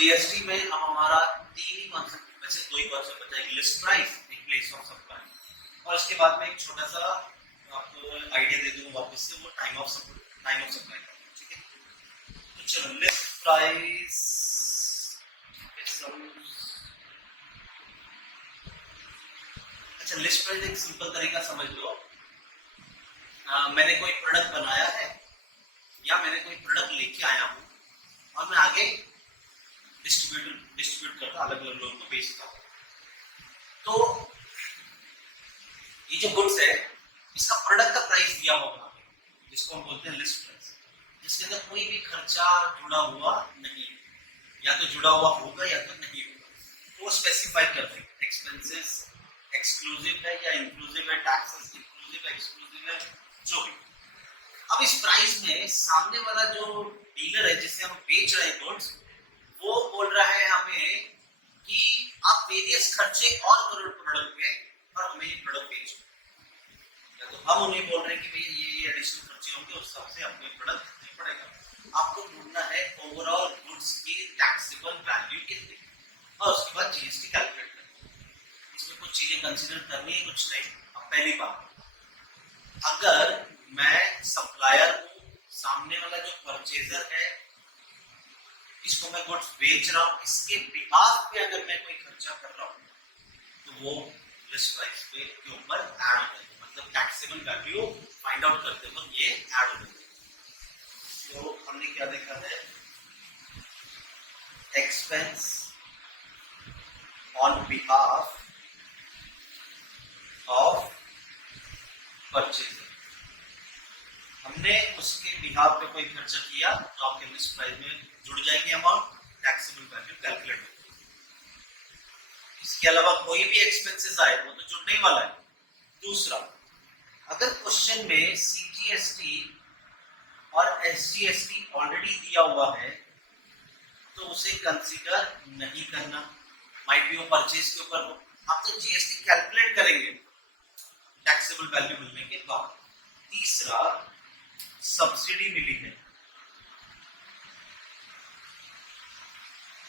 GST में अब हमारा तीन ही कॉन्सेप्ट, वैसे दो ही कॉन्सेप्ट बचा है, लिस्ट प्राइस, एक प्लेस ऑफ सप्लाई, और इसके बाद में एक छोटा सा आपको आइडिया दे दूंगा वापस से, वो टाइम ऑफ सप्लाई का। ठीक है, तो चलो लिस्ट प्राइस, अच्छा लिस्ट प्राइस एक सिंपल तरीका समझ लो, मैंने कोई प्रोडक्ट बनाया है या मैंने कोई प्रोडक्ट लेके आया हूँ और मैं आगे डिस्ट्रीब्यूट करता, अलग अलग लोगों को बेचता हूँ। तो ये जो गुड्स है इसका प्रोडक्ट का प्राइस दिया होगा, जिसको हम बोलते हैं लिस्ट प्राइस, जिसके अंदर कोई भी खर्चा जुड़ा हुआ नहीं है, या तो जुड़ा हुआ होगा या तो नहीं होगा, वो स्पेसिफाई करते हैं। एक्सपेंसेस एक्सक्लूसिव है या इंक्लूसिव है, टैक्सेस इंक्लूसिव है एक्सक्लूसिव है, जो भी। अब इस प्राइस में सामने वाला जो डीलर है जिससे हम बेच रहे हैं गुड्स, वो बोल रहा है हमें कि आप वेरियस खर्चे और करो प्रोडक्ट पे और हमें ये प्रोडक्ट बेचो, या तो हम उन्हें बोल रहे हैं कि भैया ये एडिशनल खर्चे होंगे, उस हिसाब से आपको ये प्रोडक्ट देना पड़ेगा। आपको ढूंढना है ओवरऑल गुड्स की टैक्सेबल वैल्यू कितनी, और उसके बाद जीएसटी कैलकुलेट करना। इसमें कुछ चीजें कंसीडर करनी है, कुछ नहीं। अब पहली बात, अगर मैं सप्लायर हूं, सामने वाला जो परचेजर है इसको मैं गुड्स बेच रहा हूं, इसके बिहाफ पे अगर मैं कोई खर्चा कर रहा हूं तो वो लिस्ट प्राइस पे के ऊपर ऐड हो जाएगा, मतलब टैक्सेबल वैल्यू फाइंड आउट करते वक्त ये ऐड हो जाएगा। तो हमने क्या देखा है, expense on behalf of purchaser, हमने उसके बिहाफ पे कोई खर्चा किया तो आपके लिस्ट प्राइस में जुड़ जाएगी अमाउंट, टैक्सेबल वैल्यू कैलकुलेट होगी। इसके अलावा कोई भी एक्सपेंसेस आए वो तो जुड़ने ही वाला है। दूसरा, अगर क्वेश्चन में सीजीएसटी और एसजीएसटी ऑलरेडी दिया हुआ है तो उसे कंसीडर नहीं करना, माइट बी वो परचेज के ऊपर हो, आप तो जीएसटी कैलकुलेट करेंगे टैक्सेबल वैल्यू मिलने के बाद। तीसरा, सब्सिडी मिली है,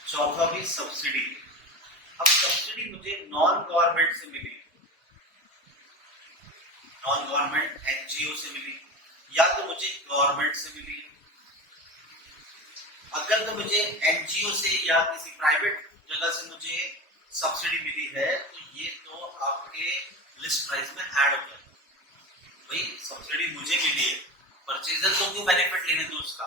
चौथा भी सब्सिडी। अब सब्सिडी मुझे नॉन गवर्नमेंट से मिली, नॉन गवर्नमेंट एनजीओ से मिली, या तो मुझे गवर्नमेंट से मिली। अगर तो मुझे एनजीओ से या किसी प्राइवेट जगह से मुझे सब्सिडी मिली है तो ये तो आपके लिस्ट प्राइस में ऐड हो जाएगा। भाई सब्सिडी मुझे मिली है, परचेजर को क्यों बेनिफिट लेने दो उसका,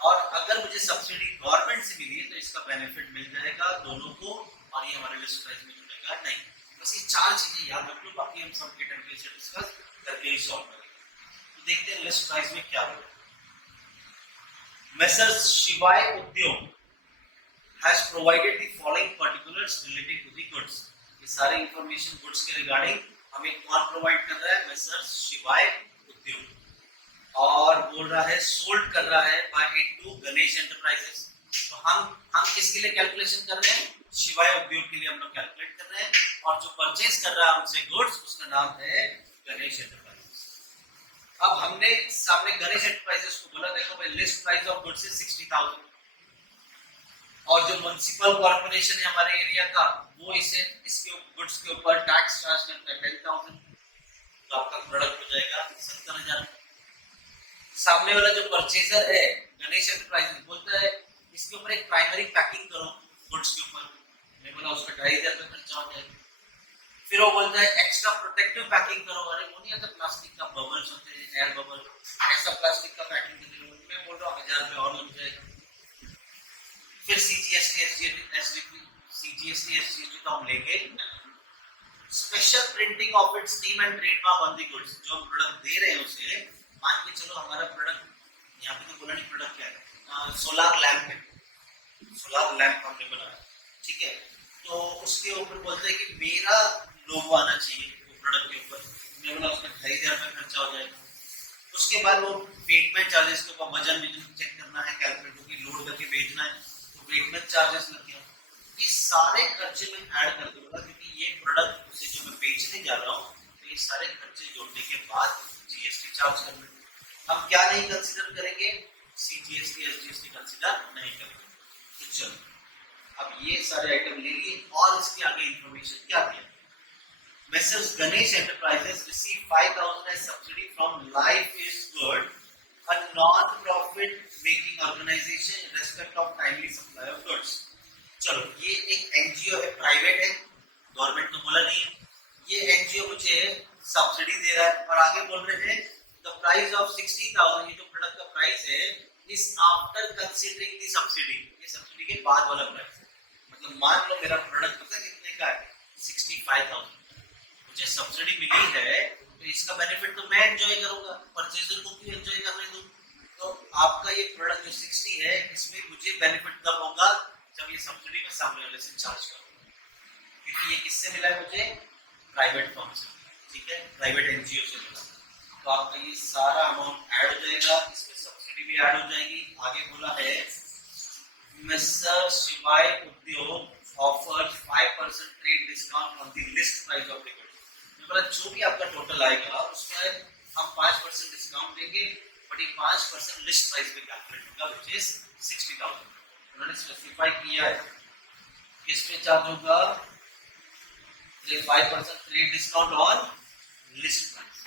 और अगर मुझे सब्सिडी गवर्नमेंट से मिली है तो इसका बेनिफिट मिल जाएगा दोनों को, और ये हमारे लिस्ट प्राइस में जुड़ेगा नहीं। बस ये चार चीजें याद रख लो, बाकी हम सब कैटेगरी से डिस्कस करके ही सॉल्व करेंगे। तो देखते हैं लिस्ट प्राइस में क्या होगा। मेसर्स शिवाय उद्योग has provided the following particulars relating to the goods। ये सारे इंफॉर्मेशन गुड्स के रिगार्डिंग हमें कौन प्रोवाइड कर रहा है, मेसर्स शिवाय उद्योग, और बोल रहा है सोल्ड कर रहा है by it to Ganesh Enterprises. तो हम किसके लिए कैलकुलेशन कर रहे हैं, शिवाय उद्योग के लिए हम लोग कैलकुलेट कर रहे हैं, और जो परचेज कर रहा है हमसे गुड्स उसका नाम है गणेश एंटरप्राइजेस। अब हमने सामने गणेश एंटरप्राइजेस को बोला, देखो भाई list price of goods is 60,000, और जो म्युनिसिपल कॉर्पोरेशन है हमारे एरिया का वो इसके गुड्स के ऊपर टैक्स चार्ज करता है 10,000, तो आपका प्रोडक्ट हो जाएगा 70,000। सामने वाला जो परचेजर है गणेश एंटरप्राइजेस बोलता है इसके ऊपर एक प्राइमरी पैकिंग करो गुड्स के ऊपर, मैं बोला उसका 2,500 का खर्चा हो जाएगा। फिर वो बोलता है एक्स्ट्रा प्रोटेक्टिव पैकिंग करो, अरे वो नहीं आता प्लास्टिक का बबल्स होते हैं, एयर बबल, ऐसा प्लास्टिक का पैकिंग करने में मैं बोल रहा हूँ 1,000 रुपये और लग जाएगा। फिर सीजीएसटी एसजीएसटी तो हम लेंगे। Special printing of its name and trademark on the goods, जो हम प्रोडक्ट दे रहे हैं उसे, मान के चलो हमारा प्रोडक्ट यहाँ पे तो बोला नहीं प्रोडक्ट क्या है, सोलार लैंप है, सोलार लैंप हमने बनाया, ठीक है, तो उसके ऊपर बोलता है कि मेरा लोगो आना चाहिए वो प्रोडक्ट के ऊपर, मैं बोला उसका 2,500 रुपये खर्चा हो जाएगा। उसके बाद वो वेटमेंट चार्जेस के ऊपर वजन चेक करना है, कैलकुलेट होगी, लोड करके भेजना है, वेटमेंट चार्जेस लग गया। ये सारे खर्चे में ऐड कर दूंगा क्योंकि ये प्रोडक्ट उसे जो मैं बेचने जा रहा हूँ, तो ये सारे खर्चे जोड़ने के बाद जीएसटी चार्ज करना। हम क्या नहीं कंसीडर करेंगे, सीजीएसटी एसजीएसटी कंसीडर नहीं करेंगे। तो चलो अब ये सारे आइटम ले लिए और इसके आगे इंफॉर्मेशन क्या दिया। Messrs. Ganesh Enterprises received 5,000 as subsidy from Life is Good, a non-profit making organization in respect of timely supply of goods. चलो ये एक एनजीओ है, प्राइवेट है, गवर्नमेंट तो बोला नहीं है। ये एनजीओ मुझे सब्सिडी दे रहा है और आगे बोल रहे हैं द प्राइस ऑफ 60,000, ये जो प्रोडक्ट का प्राइस है is after considering the subsidy, ये सब्सिडी के बाद वाला प्राइस है। मतलब मान लो मेरा प्रोडक्ट पता कितने का है, 65,000, मुझे सब्सिडी मिली है तो इसका बेनिफिट तो मैं एंजॉय करूंगा, परचेजर को भी एंजॉय करने दूं। तो आपका ये प्रोडक्ट जो 60 है इसमें मुझे बेनिफिट तब होगा जब ये सब्सिडी में सामने वाले से चार्ज करूंगा, क्योंकि ये किससे मिला है मुझे, प्राइवेट फर्म से, ठीक है, प्राइवेट एनजीओ से मिला। तो आपका ये सारा अमाउंट ऐड हो जाएगा, इसमें सब्सिडी भी ऐड हो जाएगी। आगे बोला है मिस्टर शिवाय उद्योग offers 5% trade discount on the list price of the goods. जो भी आपका टोटल आएगा उसमें हम 5% डिस्काउंट देंगे, बट ये 5% लिस्ट प्राइस पे कैलकुलेट होगा व्हिच इज 60,000। उन्होंने स्पेसिफाई किया है किस पे चार्ज होगा, 5% trade discount on list price.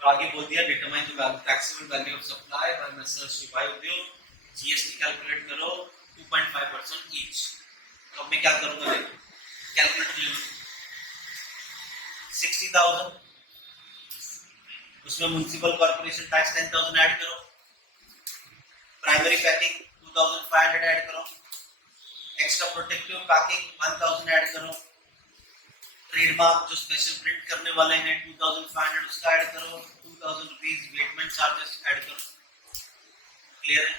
और आगे बोल दिया determine the taxable value of supply bye mister शिवाय उद्योग, जीएसटी कैलकुलेट करो 2.5% ईच। तो अब मैं क्या करूंगा, कैलकुलेटर ले लो, 60,000 उसमें म्युनिसिपल कॉर्पोरेशन टैक्स 10,000 ऐड करो, प्राइमरी पैकिंग 2,500 ऐड करो, एक्स्ट्रा प्रोटेक्टिव पैकिंग 1,000 ऐड करो, ट्रेडमार्क जो स्पेशल प्रिंट करने वाले हैं 2,500 उसका ऐड करो, 2,000 रुपीज वेटमेंट चार्जेस ऐड करो। क्लियर है?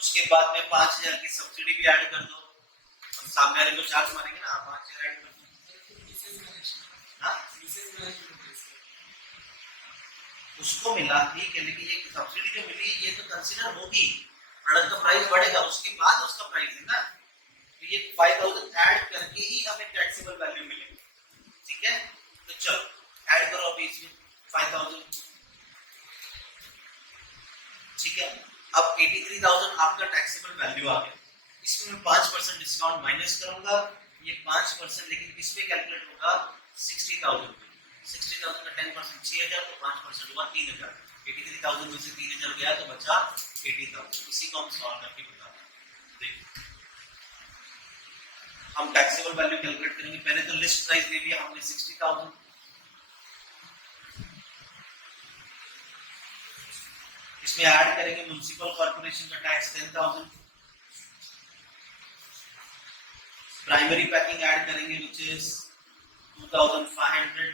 उसके बाद में 5,000 की सब्सिडी भी ऐड कर दो, हम सामने वाले को चार्ज मारेंगे ना, 5,000 ऐड कर दो। उसको मिला ठीक है, लेकिन ये सब्सिडी जो मिली ये तो कंसीडर होगी, प्रोडक्ट का प्राइस बढ़ेगा उसके बाद उसका प्राइस है ना, तो ये 5,000 ऐड करके ही हमें टैक्सेबल वैल्यू मिलेगी, ठीक है। तो चलो ऐड करो अभी इसमें 5,000, ठीक है। अब 83,000 आपका टैक्सेबल वैल्यू आ गया, इसमें मैं 5% डिस्काउंट माइनस करूंगा, ये 5% लेकिन किस पे कैलकुलेट होगा, 60,000 पे। 60,000 का 10% 6,000, तो 5% हुआ 3,000। 83,000 में से 3,000 गया तो बचा 80,000। इसी को हम सॉल्व करके बताते हैं। देखिए हम टैक्सेबल वैल्यू कैलकुलेट करेंगे, पहले तो लिस्ट प्राइस ले लिया हमने 60,000, इसमें ऐड करेंगे म्युनिसिपल कॉर्पोरेशन का टैक्स 10,000, प्राइमरी पैकिंग ऐड करेंगे which is 2,500,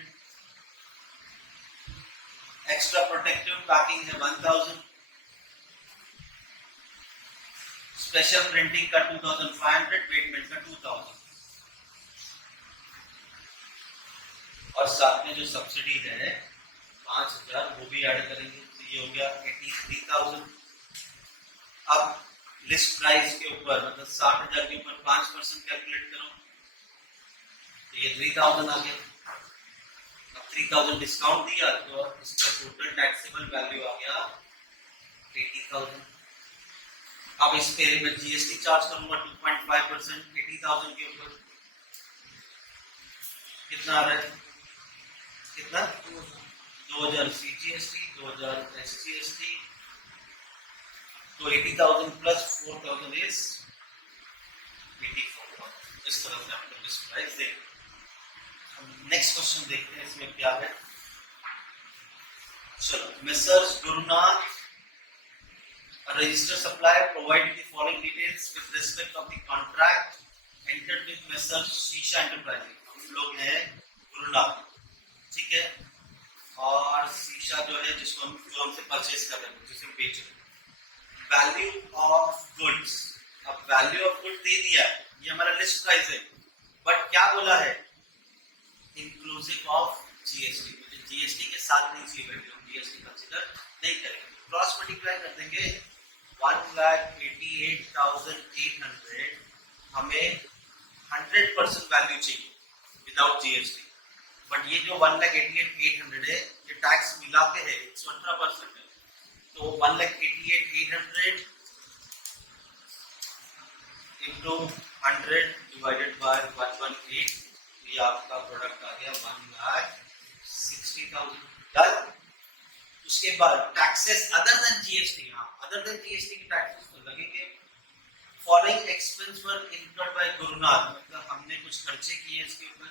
extra protective packing है 1,000, स्पेशल प्रिंटिंग का 2,500, वेटमेंट का 2,000, और साथ में जो सब्सिडी है 5,000 वो भी ऐड करेंगे, तो ये हो गया 83,000। अब लिस्ट प्राइस के ऊपर मतलब 60,000 के ऊपर 5% कैलकुलेट करो, तो ये 3,000 आ गया। 3,000 डिस्काउंट दिया तो इसका टोटल टैक्सेबल वैल्यू आ गया 80,000। अब इस पे मैं जीएसटी चार्ज करूंगा 2.5% 80,000 के ऊपर, कितना आ रहा है, कितना 2,000 सीजीएसटी 2,000 एसजीएसटी, तो 80,000 प्लस 4,000 इज 84,000। इस तरह से आपको लिस्ट प्राइस देगा। नेक्स्ट क्वेश्चन देखते हैं इसमें क्या है। चलो, misters Gurunath register supplier provide the following details with respect of the contract entered with misters शीशा एंटरप्राइजेज। हम लोग हैं गुरुनाथ, ठीक है, और शीशा जो है जिसको हम जो हमसे परचेज कर रहे हैं, जिसे हम बेच रहे हैं। वैल्यू ऑफ गुड्स, अब वैल्यू ऑफ गुड दे दिया, ये हमारा लिस्ट प्राइस है, बट क्या बोला है, इंक्लूसिव ऑफ जीएसटी, मुझे जीएसटी के साथ नहीं चाहिए वैल्यू, जीएसटी कंसीडर नहीं करेंगे, क्रॉस मल्टीप्लाई कर देंगे 1,88,800, हमें 100% वैल्यू चाहिए विदाउट जीएसटी, बट ये जो 1,88,800 है ये टैक्स मिला के है 118% है, तो 1,88,800 इंटू 100 डिवाइडेड बाय 118, ये आपका प्रोडक्ट आ गया 1,60,000। डन। उसके बाद taxes other than GST, other than GST के टैक्सेस तो लगेंगे। Following expense were incurred bye Gurunath, मतलब हमने कुछ खर्चे किए इसके ऊपर,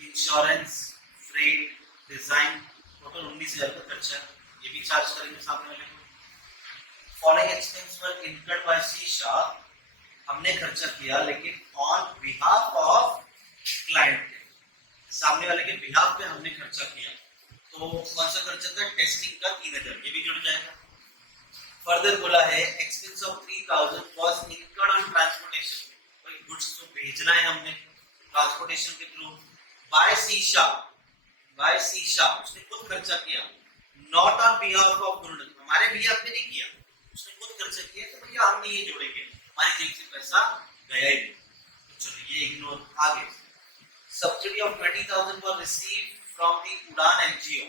इंश्योरेंस, फ्रेट, डिजाइन, टोटल 19,000 का खर्चा, ये भी चार्ज करेंगे सामने वाले को। Following expense were incurred by C Shah, हमने खर्चा किया लेकिन ऑन बिहाफ ऑफ क्लाइंट, सामने वाले के बिहाफ पे हमने खर्चा किया, तो कौन सा खर्चा था? टेस्टिंग का 3,000, ये भी जुड़ जाएगा। फर्दर बोला है expense of 3,000 was incurred on transportation, भाई गुड्स तो भेजना है हमने ट्रांसपोर्टेशन के थ्रू, बाय शीशा, उसने खुद खर्चा किया, not on behalf of Gurunath, हमारे बिहाफ पे नहीं किया, उसने खुद खर्चा किया, तो भैया हम नहीं ये जोड़ेंगे, हमारी जेब से पैसा गया ही नहीं। तो चलो ये इग्नोर। आगे subsidy of 20,000 was received from the उड़ान NGO,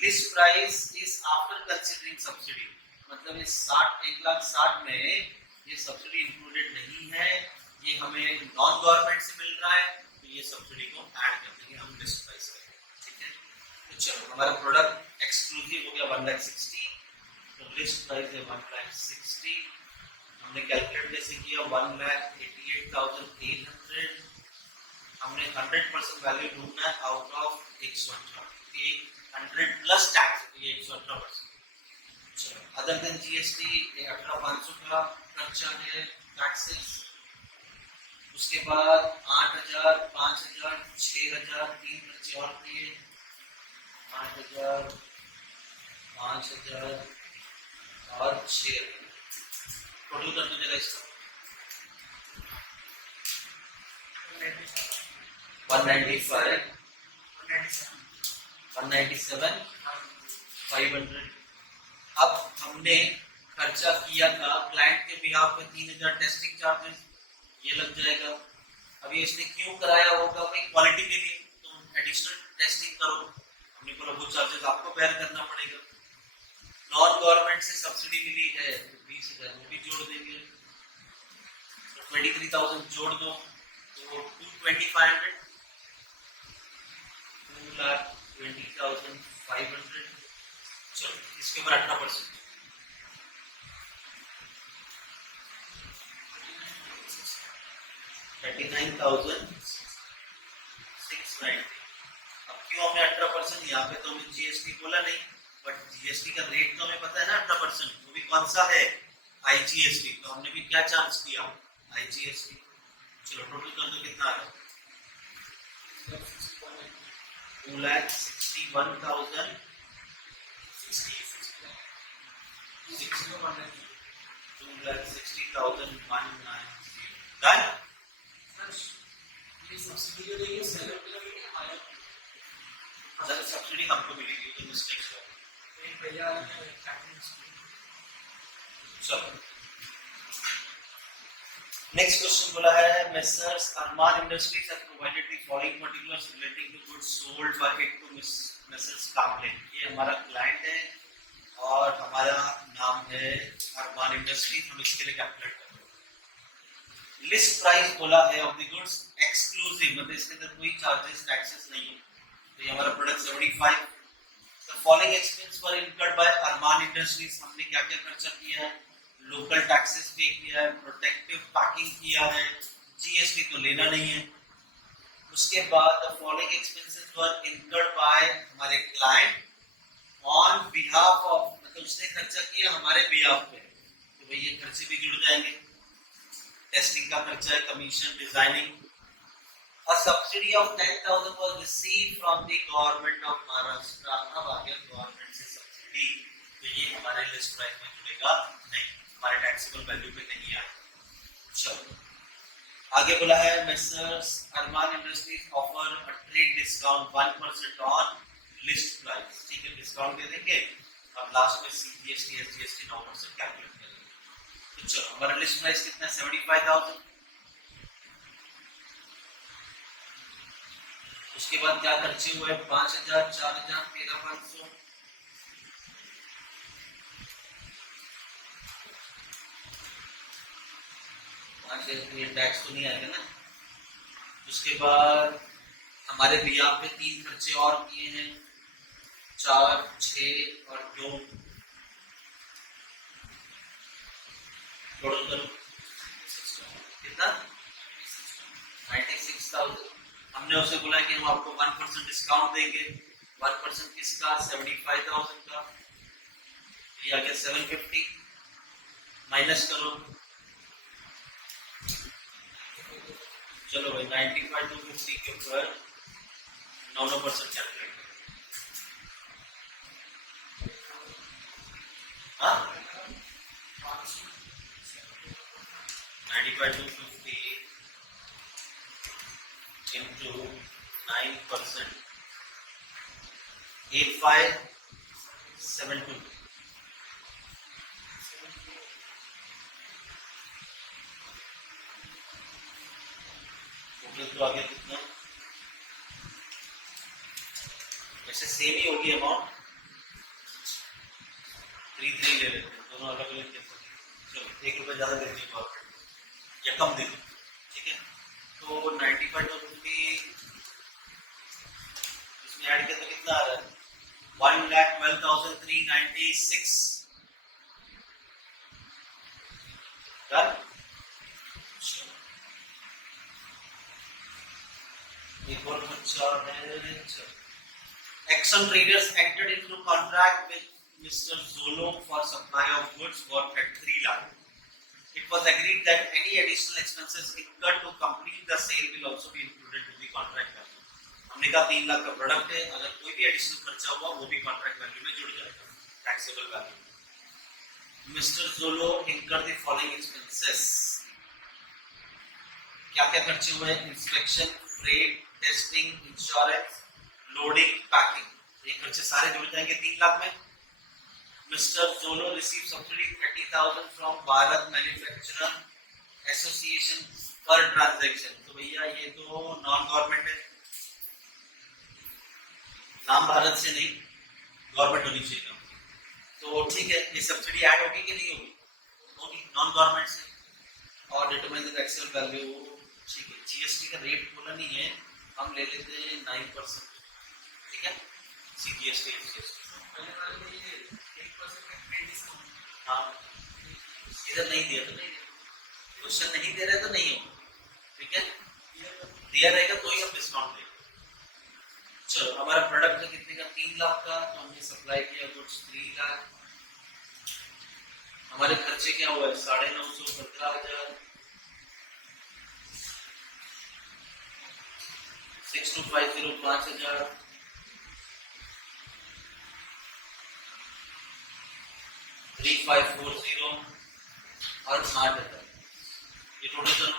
list price is after considering subsidy, मतलब इस 1,60,000 में ये सब्सिडी इंक्लूडेड नहीं है, ये हमें नॉन गवर्नमेंट से मिल रहा है, तो ये सब्सिडी को ऐड कर देंगे हम लिस्ट प्राइस में। ठीक है, तो चलो हमारा प्रोडक्ट एक्सक्लूसिव हो गया 1,60,000, तो लिस्ट प्राइस है 1,60,000, हमने कैलकुलेट कैसे किया 1,88,800, हमने 100% वैल्यू ढूंढना है आउट ऑफ 118, 100 प्लस टैक्स, ये 118%। चलो अदर देन जीएसटी 18,500 का खर्चा है टैक्सेस, उसके बाद 8,000, 5,000, 6,000, 3 खर्चे और दिए, 8,000, 5,000 और 6,000, टोटल कर दो जरा इसका 195, 197, 500। अब हमने खर्चा किया था क्लाइंट के बिहाफ पे 3,000 टेस्टिंग चार्जेस, ये लग जाएगा। अभी इसने क्यों कराया होगा? भाई क्वालिटी के लिए, तो एडिशनल टेस्टिंग करो, हमने बोला वो चार्जेस आपको बेयर करना पड़ेगा। नॉन गवर्नमेंट से सब्सिडी मिली है 20,000, वो भी जोड़ देंगे, तो 23,000 जोड़ दो, तो 2,2500, 2,20,500। चलो इसके ऊपर 18%, 39,690। अब क्यों हमने 18%? यहाँ पे तो हमें जीएसटी बोला नहीं, बट जीएसटी का रेट तो हमें पता है ना 18%, वो भी कौन सा है? आईजीएसटी, तो हमने भी क्या चार्ज किया? आईजीएसटी। चलो टोटल कर दो कितना आ रहा है? 2,61,000, 2,60,190। डन। ये सब्सिडी जो देंगे सेलर को लगेगी हमारे, अगर सब्सिडी हमको मिलेगी तो मिस्टेक है। एक भैया चलो नेक्स्ट क्वेश्चन बोला है messrs Arman industries have provided the following particulars relating to goods sold by it to Messrs Kamle, ये हमारा क्लाइंट है और हमारा नाम है अरमान इंडस्ट्रीज, हम इसके लिए कैलकुलेट कर रहे हैं। लिस्ट प्राइस बोला है ऑफ द गुड्स एक्सक्लूसिव, मतलब इसके अंदर कोई चार्जेस टैक्सेस नहीं है, तो ये हमारा product 75। The following expense were incurred by Arman Industries, हमने क्या क्या खर्चा किया है? लोकल टैक्सेस पे किया है, प्रोटेक्टिव पैकिंग किया है, जीएसटी तो लेना नहीं है। उसके बाद the following expenses were incurred bye हमारे क्लाइंट ऑन बिहाफ ऑफ, मतलब उसने खर्चा किया हमारे बिहाफ पे, तो भाई ये खर्चे भी जुड़ जाएंगे। टेस्टिंग का खर्चा है, commission, designing. A subsidy of 10,000 was received from the government of Maharashtra, अब आ गया गवर्नमेंट से सब्सिडी, तो ये हमारे लिस्ट प्राइस में जुड़ेगा नहीं, हमारे टैक्सेबल वैल्यू पे नहीं आएगा। चलो आगे बोला है messrs Arman Industries offer a trade discount 1% on list price, ठीक है डिस्काउंट दे देंगे। अब लास्ट में सीजीएसटी एसजीएसटी 9% कैलकुलेट करेंगे। तो चलो हमारा लिस्ट प्राइस कितना है? 75,000। उसके बाद क्या खर्चे हुए? 5,000, 4,000, 13,500, 5,000, ये टैक्स तो नहीं आएगा ना। उसके बाद हमारे भैया पे 3 खर्चे और किए हैं, 4, 6 और 2। टोटल करो कितना, 96,000। हमने उसे बोला कि हम आपको 1% डिस्काउंट देंगे। 1% किसका, 75,000 का। ये आ गया 750, माइनस करो। चलो भाई 95 to 50 के ऊपर 9% कैलकुलेट करो। हाँ 95 to 50 into 9%, 8572। टोटल तो आगे कितना, वैसे सेम ही होगी अमाउंट, 33 ले लेते हैं, दोनों अलग अलग कैसे। चलो 1 रुपये ज्यादा दे दीजिए या कम दे दो, ठीक है। तो 95 to 50 इसमें ऐड किया तो कितना आ रहा है, 1,12,396। डन। एक और बच्चा है, Exxon Traders entered into contract with Mr. Zolo for supply of goods worth at 3 lakh. It was agreed that any additional expenses incurred to complete the sale will also be included in the contract value. हमने कहा 3 लाख का product है, अगर कोई भी additional खर्चा हुआ वो भी कॉन्ट्रैक्ट वैल्यू में जुड़ जाएगा, टैक्सेबल वैल्यू। मिस्टर जोलो incurred the following expenses। क्या क्या खर्चे हुए, inspection, freight, testing, insurance, loading, packing. ये खर्चे सारे जुड़ जाएंगे 3 लाख में। मिस्टर जोलो receive subsidy 30,000 from Bharat manufacturer association per transaction. तो भैया ये तो नॉन गवर्नमेंट है, नाम भारत से नहीं, गवर्नमेंट होनी चाहिए कंपनी। तो ठीक है, ये सब्सिडी ऐड होगी कि नहीं होगी, होगी, नॉन गवर्नमेंट से। और डिटरमाइन द टैक्सेबल वैल्यू, ठीक है। जीएसटी का रेट बोला नहीं है, हम ले लेते हैं 9%, ठीक है। सीजीएसटी पहले वाले में ये 1% का क्रेडिट डिस्काउंट, हाँ इधर नहीं दिया तो नहीं दिया, क्वेश्चन नहीं दे रहे तो नहीं हो, ठीक है। दिया रहेगा तो ही हम डिस्काउंट देंगे। चलो हमारा प्रोडक्ट है कितने का, 3 लाख का, तो हमने सप्लाई किया गुड्स 3 लाख। हमारे खर्चे क्या हुआ है, 950, 17,000, 6250, 5,000, 3540 और 8,000। ये टोटल करो,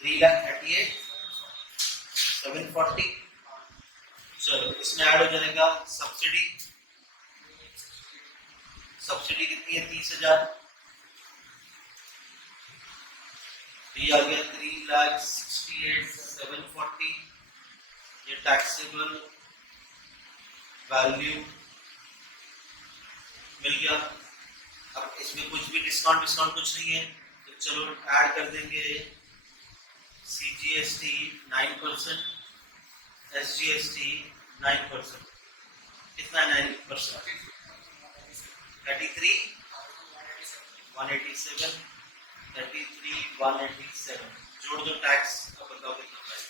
3,38,740। चलो इसमें ऐड हो जाएगा सब्सिडी, सब्सिडी कितनी है, 30,000। ये आ गया 3,68,740। ये टैक्सेबल वैल्यू मिल गया। अब इसमें कुछ भी डिस्काउंट कुछ नहीं है, तो चलो ऐड कर देंगे। सीजीएसटी 9%, एसजीएसटी 9%, कितना 9%, 33,187, 33,187 जोड़ दो टैक्स, अब बताओ कितना प्राइस।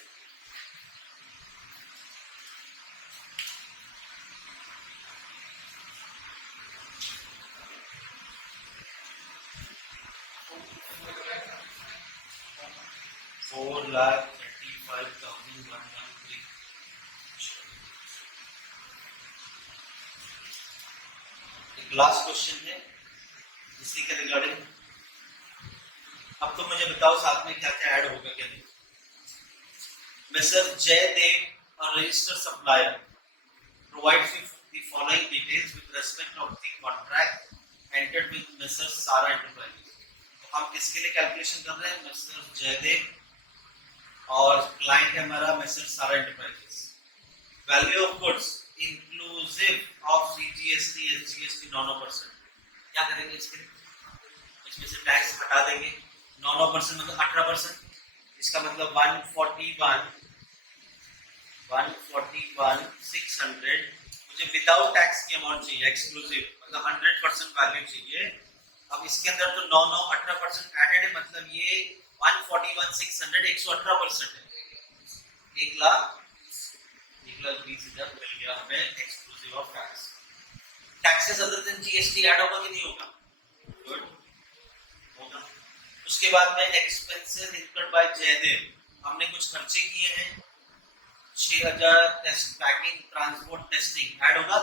$4,35,113। एक लास्ट क्वेश्चन है इसी के रिगार्डिंग। अब तो मुझे बताओ साथ में क्या क्या ऐड होगा क्या नहीं। Mister Jaydev, a registered supplier, provides you the following details with respect of the contract entered with Mr. Sara Enterprises। तो हम किसके लिए कैलकुलेशन कर रहे हैं, मिस्टर जयदेव, और क्लाइंट है हमारा मिस्टर सारा enterprises. Value of goods inclusive of CGST, SGST 9%। क्या करेंगे इसके, इसमें से टैक्स हटा देंगे। 9% मतलब 18%। इसका मतलब 141,600 मुझे विदाउट टैक्स की अमाउंट चाहिए, एक्सक्लूसिव मतलब 100% वैल्यू चाहिए। अब इसके अंदर तो 9 18% एडेड है, मतलब ये 141,600 118% है। 1,20,000 मिल गया हमें exclusive of tax. Taxes other than GST add होगा कि नहीं होगा? गुड, होगा। उसके बाद में एक्सपेंसेस इनकर्ड बाय जयदेव, हमने कुछ खर्चे किए हैं 6,000 test packing transport testing add होगा।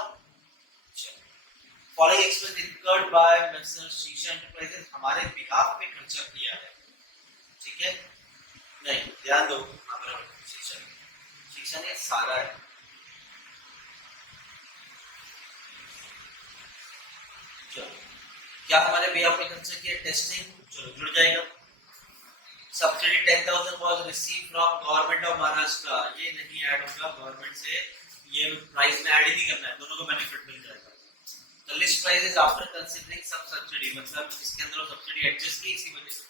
Following expense incurred by mister शीशा एंटरप्राइजेस, हमारे बिहाफ पे खर्चा किया है, ठीक है? नहीं, ध्यान दो, शीशा ने सारा है। चलो, क्या हमारे बिहाफ पे खर्चा किया? टेस्टिंग, चलो जुड़ जाएगा। Subsidy 10,000 was receive from government of Maharashtra, ये नहीं ऐड होगा गवर्नमेंट से, ये प्राइस में ऐड ही नहीं करना है, दोनों को बेनिफिट मिल जाएगा। The list price is after considering सब सब्सिडी, मतलब इसके अंदर सब्सिडी एडजस्ट की, इसी वजह से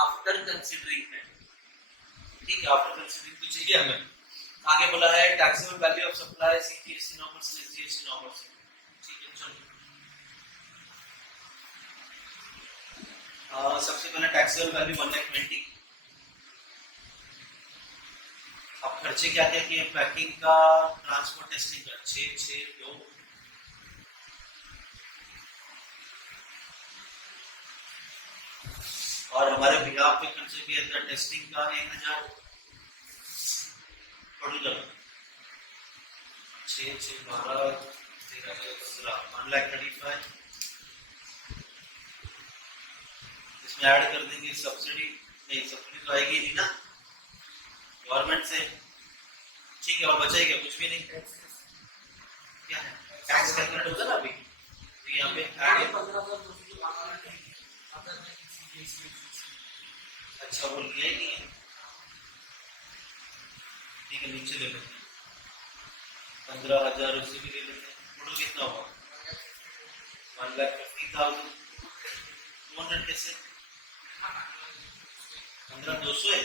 आफ्टर कंसीडरिंग है, ठीक है? आफ्टर कंसीडरिंग तो चाहिए हमें। आगे बोला है taxable value of supply CGST 9%, SGST 9%, ठीक है? चलो, सबसे पहले टैक्सेबल वैल्यू 1,20,000। अब खर्चे क्या क्या किए? पैकिंग का, ट्रांसपोर्ट टेस्टिंग का 6,6,2, और हमारे बिहाफ पे खर्चे किए थे टेस्टिंग का 1,000, टोटल करो 6, 6, 12, 13, 15, 1,35,000। इसमें ऐड कर देंगे सब्सिडी, नहीं सब्सिडी तो आएगी नहीं ना गवर्नमेंट से, ठीक है? और बचेगा कुछ भी नहीं, क्या है? टैक्स कैलकुलेट होगा ना अभी, तो यहाँ पे ऐड। अच्छा, वो लिया ही नहीं है, ठीक है? नीचे ले लेते हैं 15,000, उसे भी ले लेते हैं। टोटल कितना हुआ? 1,50,000। 200 कैसे? 15,200 है।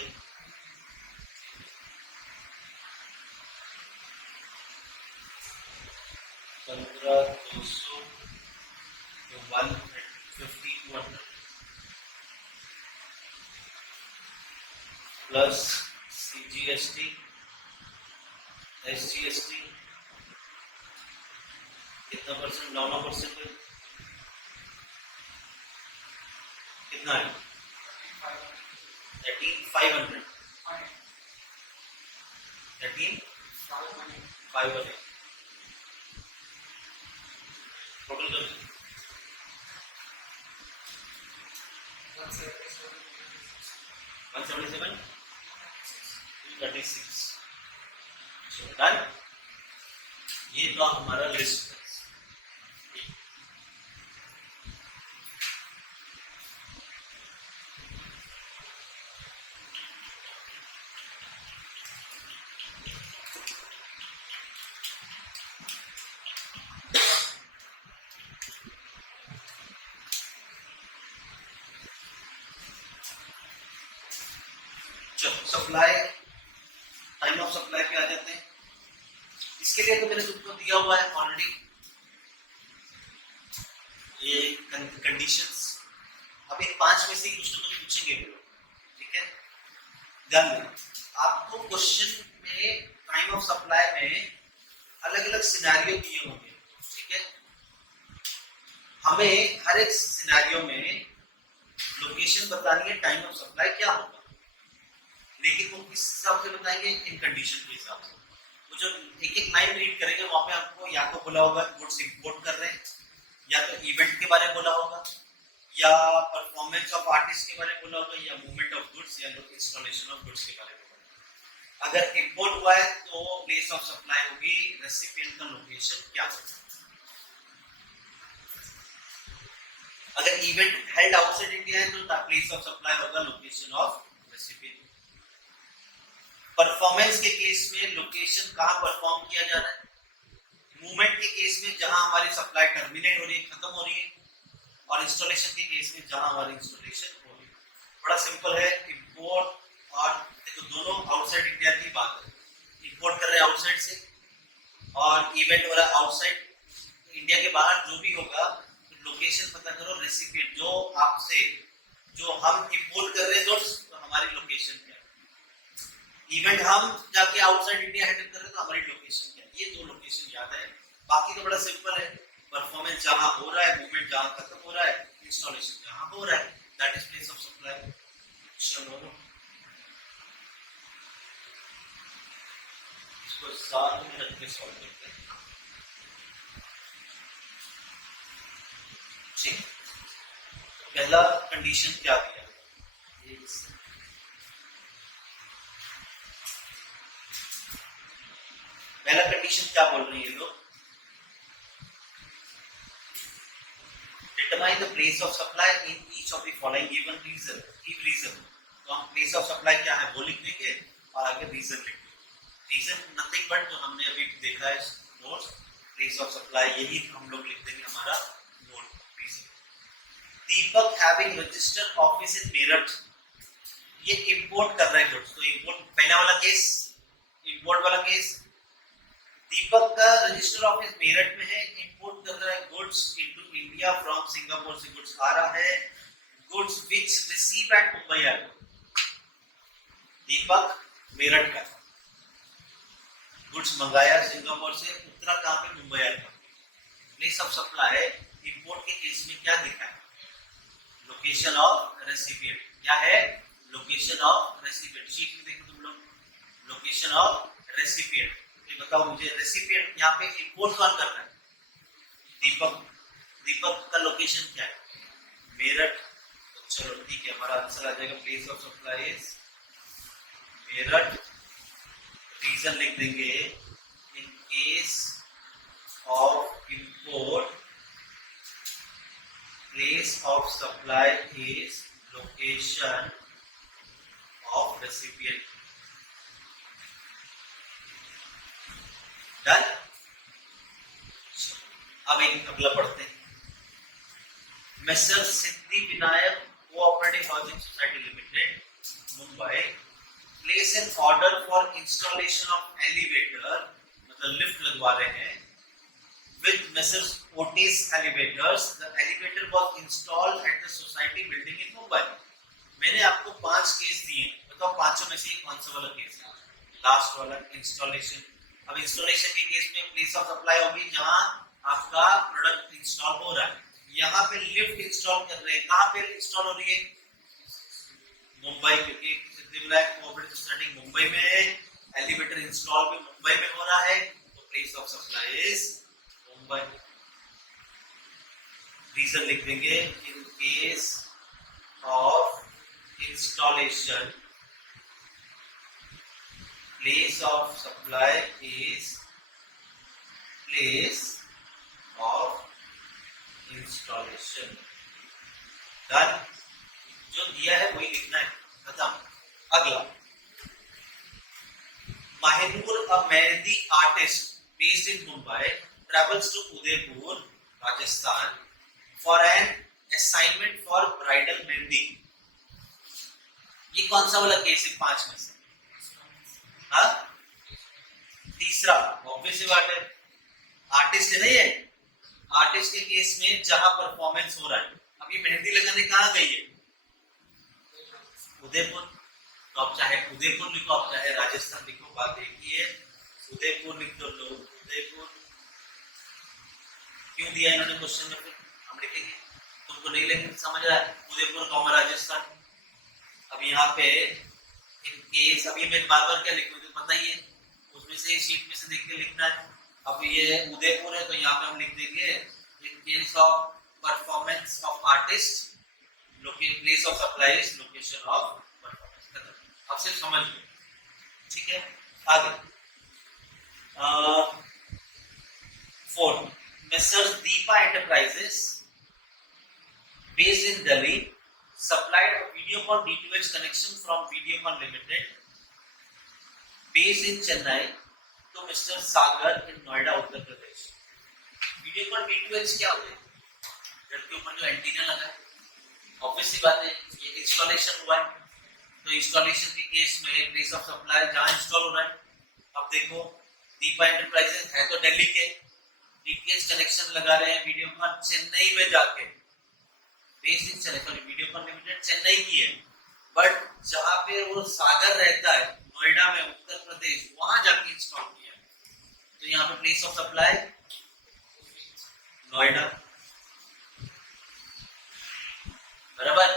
15,200 तो 150,200 प्लस सीजीएसटी एसजीएसटी कितना परसेंट? 9% है। कितना है? 13,500, 13,500 टोटल कर 177, 236। डन, ये तो हमारा लिस्ट है। सप्लाई, टाइम ऑफ सप्लाई पे आ जाते हैं। इसके लिए तो मैंने तुमको दिया हुआ है ऑलरेडी ये कंडीशंस। अब एक 5 में से कुछ ना कुछ पूछेंगे, ठीक है? ध्यान देना, आपको क्वेश्चन में टाइम ऑफ सप्लाई में अलग अलग सिनेरियो दिए होंगे, ठीक है? हमें हर एक सिनेरियो में लोकेशन बतानी है, टाइम ऑफ सप्लाई क्या होगा, लेकिन वो किस हिसाब से बताएंगे? इन कंडीशन के हिसाब से। वो जो एक एक लाइन रीड करेंगे वहां पे आपको या तो बोला होगा गुड्स इंपोर्ट कर रहे हैं, या तो इवेंट के बारे में बोला होगा, या परफॉर्मेंस ऑफ आर्टिस्ट के बारे में बोला होगा, या मूवमेंट ऑफ गुड्स, या इंस्टॉलेशन ऑफ गुड्स के बारे में बोला। अगर इंपोर्ट हुआ है तो प्लेस ऑफ सप्लाई होगी, रेसिपिएंट का लोकेशन क्या होगा। अगर इवेंट हेल्ड आउटसाइड इंडिया है तो प्लेस ऑफ सप्लाई होगा लोकेशन ऑफ रेसिपिएंट। परफॉर्मेंस के केस में लोकेशन कहां परफॉर्म किया जा रहा है, मूवमेंट के केस में जहां हमारी सप्लाई टर्मिनेट हो रही है, खत्म हो रही है, और इंस्टॉलेशन के केस में जहां हमारी इंस्टॉलेशन हो रही है। बड़ा सिंपल है। इंपोर्ट और देखो दोनों आउटसाइड इंडिया की बात है। इंपोर्ट कर रहे हैं आउटसाइड से और इवेंट हो रहा है आउटसाइड इंडिया के बाहर। जो भी होगा लोकेशन पता करो, रेसिपिएंट जो आपसे जो हम इंपोर्ट कर रहे हैं तो हमारी लोकेशन क्या है। इवेंट हम जाके आउटसाइड इंडिया हैंडल कर रहे हैं तो हमारी लोकेशन क्या है। ये दो लोकेशन याद है। बाकी तो बड़ा सिंपल है। परफॉर्मेंस जहां हो रहा है, मूवमेंट जहां खत्म हो रहा है, इंस्टॉलेशन जहां हो रहा है, that is place of supply. चलो इसको साथ में रख के सॉल्व करते हैं। ठीक, पहला कंडीशन क्या दिया? पहला कंडीशन क्या बोल रही है लोग? Determine the place of supply in each of the following given reason. Give reason. तो हम प्लेस ऑफ सप्लाई क्या है वो लिख देंगे और आगे रीजन लिख देंगे। रीजन नथिंग बट जो हमने अभी देखा है नोट्स, प्लेस ऑफ सप्लाई यही हम लोग लिख देंगे हमारा note reason. Deepak having registered office in Meerut. ये इंपोर्ट कर रहे हैं गुड्स। तो इंपोर्ट पहला वाला केस, इंपोर्ट वाला केस। दीपक का रजिस्टर ऑफिस मेरठ में है, इंपोर्ट कर रहा है goods into India from Singapore से गुड्स आ रहा है। Goods which receive at Mumbai airport. Deepak Meerut का गुड्स मंगाया सिंगापुर से, उतरा कहां पे? Mumbai airport. Place of supply import के केस में क्या दिखा है? Location of recipient. क्या है? Location of recipient. शीट में देखो तुम लोग, लोकेशन ऑफ रेसिपिएंट। ये बताओ मुझे, रेसिपिएंट यहाँ पे इंपोर्ट कौन कर रहा है? दीपक। दीपक का लोकेशन क्या है? मेरठ। तो चलो ठीक है, हमारा आंसर आ जाएगा place of supply is Meerut. Reason लिख देंगे in case of import place of supply is location of recipient. Done? अब एक अगला पढ़ते हैं। Mister Siddhi Vinayak cooperative housing society limited Mumbai place N order for installation of elevator, मतलब लिफ्ट लगवा रहे हैं with Messrs. Otis Elevators. The elevator was installed at the society building in Mumbai. मैंने आपको 5 केस दिए, बताओ पांचों में से कौन सा वाला केस है? लास्ट वाला, इंस्टॉलेशन। अब इंस्टॉलेशन के केस में प्लेस ऑफ सप्लाई होगी जहां आपका प्रोडक्ट इंस्टॉल हो रहा है। यहाँ पे लिफ्ट इंस्टॉल कर रहे हैं, कहां पे इंस्टॉल हो रही है? मुंबई, क्योंकि सिद्धिविनायक कोऑपरेटिव सोसाइटी मुंबई में है, एलिवेटर इंस्टॉल भी मुंबई में हो रहा है, तो place of supply is Mumbai. Reason लिख देंगे in case of installation place of supply is place of installation. Done. जो दिया है वही लिखना है, खत्म। अगला, Mahinoor a mehndi artist based in Mumbai travels to Udaipur, Rajasthan for an assignment for bridal mehndi. ये कौन सा वाला केस है 5 में से? हाँ, तीसरा। ऑब्वियस बात है, आर्टिस्ट है ना ये। आर्टिस्ट के केस में जहां परफॉर्मेंस हो रहा है। अब ये मेहंदी लगाने कहाँ गई है? उदयपुर। तो आप चाहे उदयपुर लिखो, आप चाहे राजस्थान लिखो, बात एक ही है। उदयपुर लिख दो लोग, उदयपुर। क्यों दिया इन्होंने क्वेश्चन में? फिर हम लिखेंगे, तुमको नहीं लेकिन समझ रहा है, उदयपुर कॉमा राजस्थान। अब यहाँ पे इन केस, अभी मैं बार बार क्या लिखूं तो बताइए, उसमें से शीट में से देख के लिखना है। अब ये उदयपुर है तो यहाँ पे हम लिख देंगे in case of performance of artist place of supply is location of performance. अब सिर्फ समझ लो, ठीक है। आगे 4, Messrs. Deepa Enterprises based in Delhi supplied a Videocon D2H connection from Videocon Limited based in Chennai to Mr. Sagar in Noida, Uttar Pradesh. Videocon V2H क्या होता है? घर के ऊपर जो एंटीना लगा है, ऑब्वियस सी बात है, ये इंस्टॉलेशन हुआ है, तो इंस्टॉलेशन के केस में प्लेस ऑफ सप्लाई जहां इंस्टॉल हो रहा है, अब देखो दीपा एंटरप्राइजेस है तो दिल्ली के, डीटीएच कनेक्शन लगा रहे हैं वीडियोकॉन चेन्नई में जाके, based in sorry Videocon limited Chennai की है, बट जहां पे वो सागर रहता है नोएडा में उत्तर प्रदेश, वहां जाके इंस्टॉल किया है, तो यहाँ पे प्लेस ऑफ सप्लाई नोएडा, बराबर।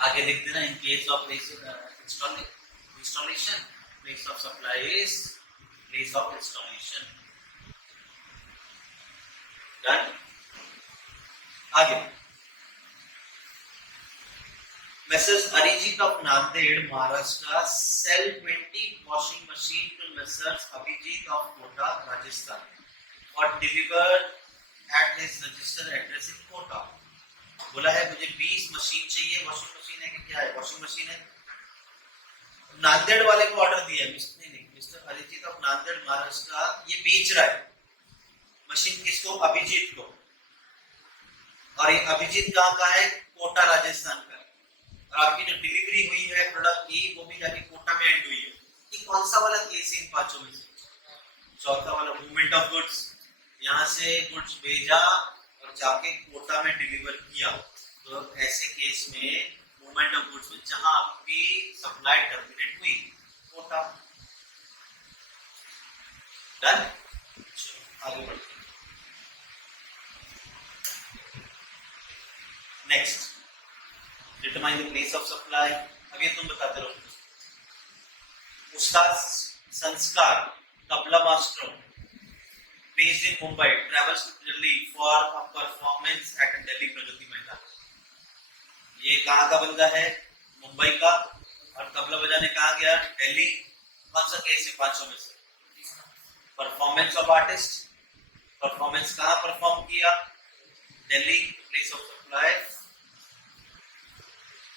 आगे लिख देना इन case of place installation place of supply is place of installation. Done. आगे Messrs. Arijit of Nanded, Maharashtra, sell 20 washing machine to Messrs. Abhijit of Kota, Rajasthan, or delivered at his registered address in Kota. बोला है मुझे 20 machine चाहिए, washing machine है कि क्या है? Washing machine है। नांदेड़ वाले को ऑर्डर दिया है, मिस्टर अरिजीत ऑफ नांदेड़ महाराष्ट्र, ये बेच रहा है मशीन किसको? अभिजीत को, और ये अभिजीत कहाँ का है? कोटा राजस्थान का। आपकी जो डिलीवरी हुई है प्रोडक्ट की, वो भी जाके कोटा में एंड हुई है। ये कौन सा वाला केस है इन पांचों में से? चौथा वाला, मूवमेंट ऑफ गुड्स। यहाँ से गुड्स भेजा और जाके कोटा में डिलीवर किया, तो ऐसे केस में मूवमेंट ऑफ गुड्स में जहां आपकी सप्लाई टर्मिनेट हुई, कोटा। डन। आगे बढ़ते हैं। Next, determine the place of supply. अब ये तुम बताते रहो। उस्ताद संस्कार tabla master based in Mumbai travels to Delhi for a performance at a Delhi Pragati Maidan. ये कहाँ का बंदा है? मुंबई का, और तबला बजाने कहाँ गया? दिल्ली। कौन सा केस है पांचों में से? Performance of artist. परफॉर्मेंस कहाँ परफॉर्म किया? Delhi. Place of supply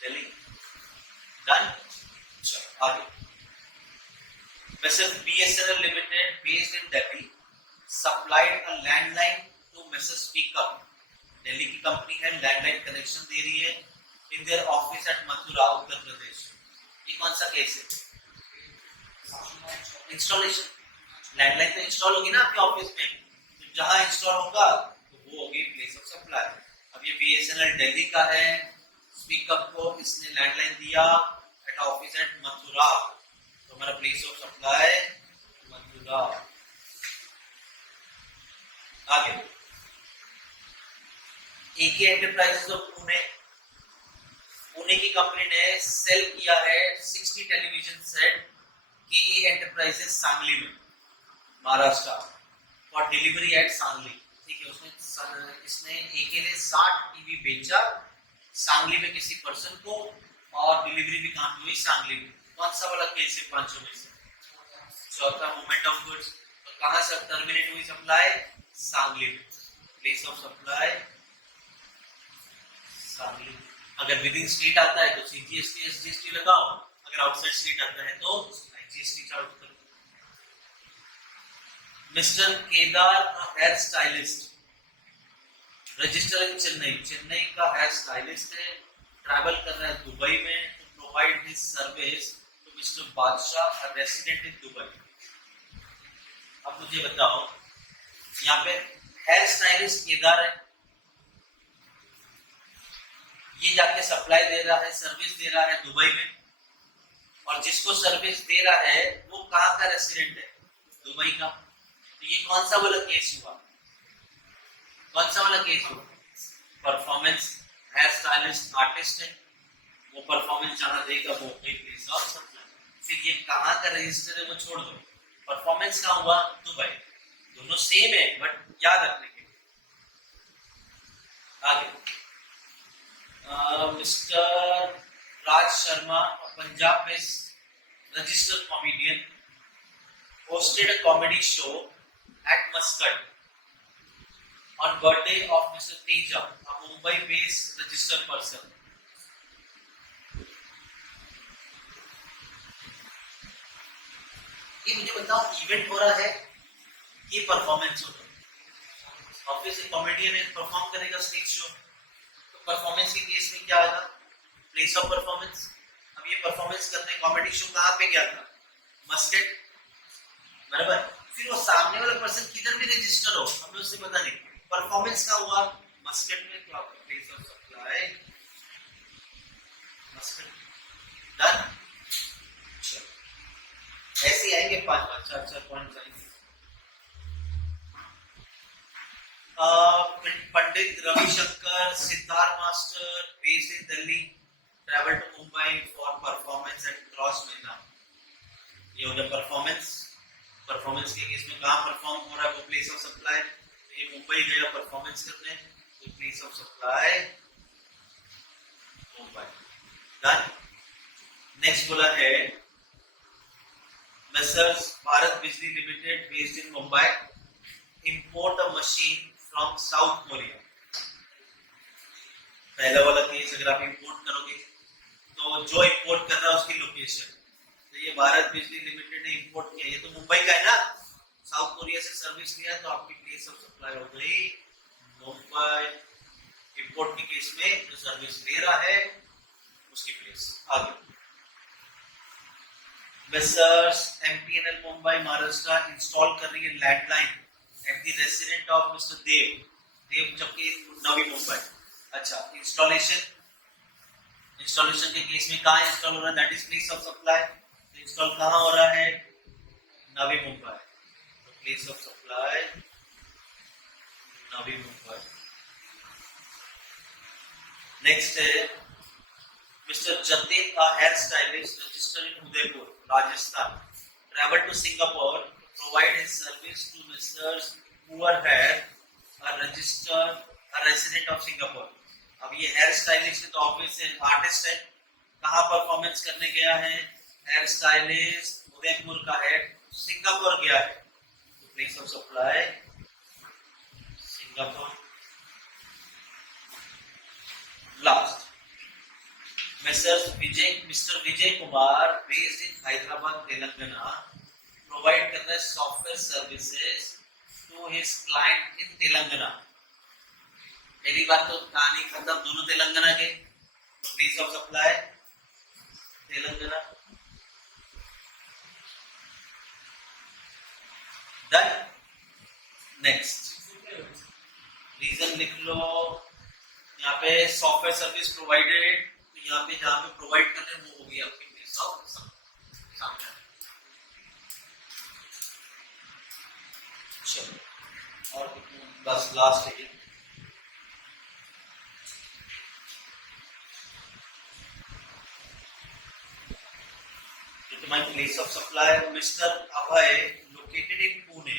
Delhi. Done. चलो आगे। Messrs. BSNL Limited based in Delhi supplied a landline to Messrs. Speaker. Delhi की कंपनी है, लैंडलाइन कनेक्शन दे रही है in their office at Mathura, Uttar Pradesh. ये कौन सा केस है? इंस्टॉलेशन। लैंडलाइन तो इंस्टॉल होगी ना आपके ऑफिस में, तो जहां इंस्टॉल होगा तो वो होगी प्लेस ऑफ सप्लाई। अब ये BSNL दिल्ली का है, स्पीकर को इसने लैंडलाइन दिया एट ऑफिस एट मथुरा, तो हमारा प्लेस ऑफ सप्लाई मथुरा। आगे, एके एंटरप्राइजेस ऑफ पुणे, पुणे की कंपनी ने सेल किया है 60 टेलीविजन सेट की एंटरप्राइजेस सांगली में, Maharashtra, for delivery at Sangli. ठीक है, उसमें इसने एके ने 60 टीवी बेचा सांगली में किसी पर्सन को, और डिलीवरी भी कहां हुई? सांगली में। कौन सा वाला केस है पांचों में से? चौथा, मूवमेंट ऑफ गुड्स। तो कहां से टर्मिनेट हुई सप्लाई? सांगली में। Place of supply Sangli. अगर विद इन स्टेट आता है तो सीजीएसटी एसजीएसटी लगाओ, अगर आउटसाइड स्टेट आता है तो आईजीएसटी चार्ज करो। Mister Kedar hair stylist, register in Chennai, Chennai का हेयर स्टाइलिस्ट है, ट्रैवल कर रहा है दुबई में to provide his service to mister Badshah, resident in Dubai. अब मुझे बताओ, यहाँ पे हेयर स्टाइलिस्ट केदार है, ये जाके सप्लाई दे रहा है, सर्विस दे रहा है दुबई में, और जिसको सर्विस दे रहा है वो कहाँ का रेसिडेंट है? दुबई का। तो ये कौन सा वाला केस हुआ? कौन सा वाला केस हुआ? परफॉर्मेंस। हेयर स्टाइलिस्ट आर्टिस्ट है, वो परफॉर्मेंस जहां देगा वो प्लेस ऑफ सप्लाई। फिर ये कहाँ का रजिस्टर है वो छोड़ दो, परफॉर्मेंस कहाँ हुआ? दुबई। दोनों सेम है बट याद रखने के। आगे, मिस्टर राज शर्मा, पंजाब में registered comedian, hosted a comedy show at Muscat on birthday of Mr. Teja, a Mumbai-based registered person. ये मुझे बताओ, इवेंट हो रहा है कि परफॉर्मेंस हो रहा है? ऑब्वियसली कॉमेडियन परफॉर्म करेगा स्टेज शो, तो परफॉर्मेंस के केस में क्या आएगा, प्लेस ऑफ परफॉर्मेंस। अब ये परफॉर्मेंस करने कॉमेडी शो कहाँ पे गया था, मस्कट, बराबर। फिर वो सामने वाला पर्सन किधर भी रजिस्टर हो, हमें उससे पता नहीं, परफॉर्मेंस का हुआ मस्कट में, तो आपका place of supply Muscat. Done. ऐसे ही आएंगे 5-5, 4-4 पॉइंट आएंगे। Pandit Ravishankar sitar master based in Delhi travel to Mumbai for performance at Cross maidan. ये हो गया परफॉर्मेंस। परफॉर्मेंस के केस में कहाँ परफॉर्म हो रहा है, वो प्लेस ऑफ सप्लाई। तो ये मुंबई गया परफॉर्मेंस करने, तो place of supply Mumbai. Done. Next बोला है मेसर्स भारत बिजली limited based in Mumbai import a machine from south Korea. पहला वाला केस अगर आप इंपोर्ट करोगे तो जो इंपोर्ट कर रहा है उसकी लोकेशन, तो ये भारत बिजली लिमिटेड ने इंपोर्ट किया, ये तो मुंबई का है ना, साउथ कोरिया से सर्विस लिया, तो आपकी प्लेस ऑफ सप्लाई हो गई मुंबई। इंपोर्ट के केस में जो सर्विस ले रहा है उसकी प्लेस। आगे Messrs MTNL Mumbai Maharashtra install कर रही है landline at the resident of mister Dev जबकि नवी मुंबई। अच्छा, इंस्टॉलेशन के केस में कहाँ इंस्टॉल हो रहा है, that is place of supply. तो इंस्टॉल कहाँ हो रहा है, नवी मुंबई, तो place of supply Navi Mumbai. Next है mister Jatin, a hairstylist registered in Udaipur, Rajasthan, traveled to Singapore to provide his service to Messrs. Poor Hair, a resident of Singapore. अब ये hair stylist है तो ऑब्वियस आर्टिस्ट है, कहाँ परफॉर्मेंस करने गया है, हेयर स्टाइलिस्ट उदयपुर का है, सिंगापुर गया है, तो place of supply Singapore. Last mister Vijay Kumar based in Hyderabad Telangana provide कर रहे software services to his client in Telangana. पहली बात तो कहानी खत्म, दोनों तेलंगाना के, तो place of supply Telangana. Done. Next reason लिख लो, यहाँ पे सॉफ्टवेयर सर्विस प्रोवाइडेड, तो यहाँ पे जहाँ पे प्रोवाइड कर रहे हैं वो होगी आपकी प्लेस ऑफ सप्लाई। चलो और बस लास्ट है my place of supply, Mr. Abhay, located in Pune,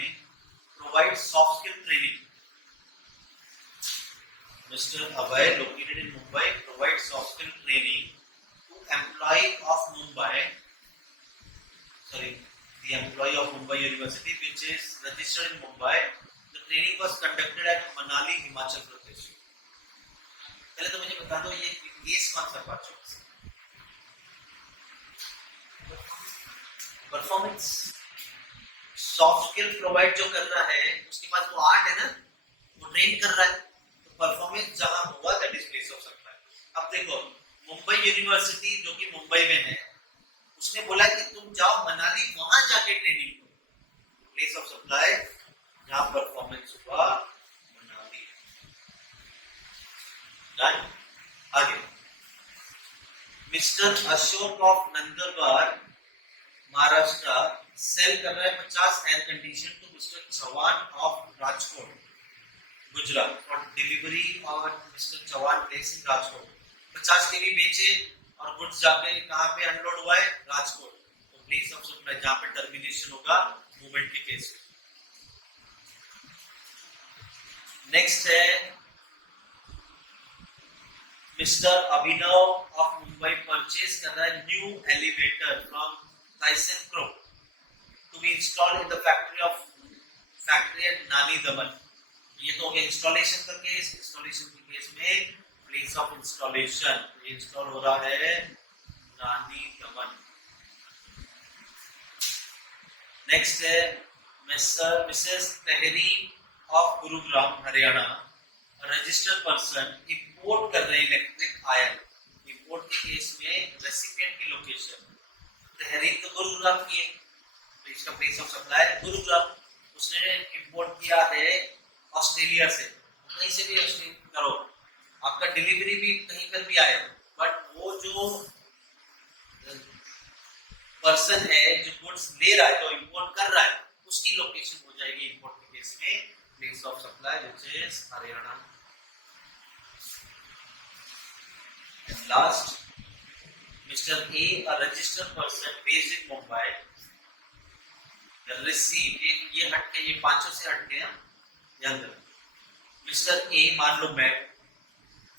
provides soft skill training. Mr. Abhay, located in Mumbai, provides soft skill training to employee of Mumbai. The employee of Mumbai University, which is registered in Mumbai. The training was conducted at Manali, Himachal Pradesh. पहले तो मुझे बता दो ये case कौन सा part है? Performance. Soft skill provide जो कर रहा है उसके पास वो आर्ट है ना, वो ट्रेन कर रहा है, तो परफॉर्मेंस जहां हुआ that is place of supply. अब देखो मुंबई यूनिवर्सिटी जो कि मुंबई में है, उसने बोला कि तुम जाओ मनाली, वहां जाके ट्रेनिंग करो, प्लेस ऑफ सप्लाई जहां परफॉर्मेंस हुआ मनाली। डन। आगे mister Ashok of Nandurbar Maharashtra sale कर रहा है 50 air condition to mister Chauhan of Rajkot Gujarat for delivery और mister Chauhan place in Rajkot. 50 TV बेचे और गुड्स जाके कहाँ पे अनलोड हुआ है, राजकोट, तो प्लेस ऑफ सप्लाई जहाँ पे टर्मिनेशन होगा मूवमेंट के केस में। नेक्स्ट है mister Abhinav of Mumbai purchase कर रहा है new elevator from ThyssenKrupp to be installed in the factory at Nani Daman। ये तो हो गया इंस्टॉलेशन का केस। इंस्टॉलेशन के केस में प्लेस ऑफ इंस्टॉलेशन इंस्टॉल हो रहा है नानी दमन। नेक्स्ट है Mrs tehri of Gurugram Haryana registered person import कर रहे हैं इलेक्ट्रिक आयरन। इंपोर्ट के केस में रेसिपिएंट की लोकेशन तहरीर तो गुरुग्राम की है, तो इसका प्लेस ऑफ सप्लाई है गुरुग्राम। उसने इंपोर्ट किया है ऑस्ट्रेलिया से, कहीं से भी करो, आपका डिलीवरी भी कहीं पर भी आए, बट वो जो पर्सन है जो गुड्स ले रहा है, जो इंपोर्ट कर रहा है, उसकी लोकेशन हो जाएगी इंपोर्ट के केस में place of supply which is Haryana. And last, Mr. A, a registered person based in Mumbai, received, ये हटके, ये पांचों से हटके हैं, ध्यान दो। मिस्टर ए, मान लो मैं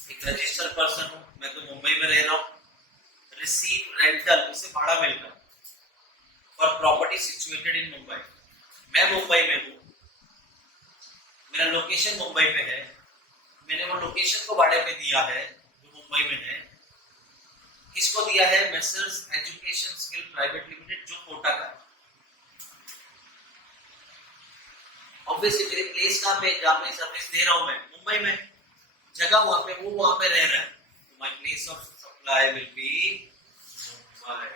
एक रजिस्टर्ड पर्सन हूं, मैं तो मुंबई में रह रहा हूं, रिसीव रेंटल, इसे भाड़ा मिलकर for property situated in Mumbai. मैं मुंबई में हूं, मेरा लोकेशन मुंबई पे है, मैंने वो लोकेशन को भाड़े पे दिया है जो मुंबई में है। किसको दिया है? Messrs education skill private limited, जो कोटा का है। ऑब्वियसली मेरी प्लेस कहां पे, जहां पे सर्विस दे रहा हूं मैं, मुंबई में, जगह वहां पे, वो वहां पे रह रहा है, तो my place of supply will be Mumbai.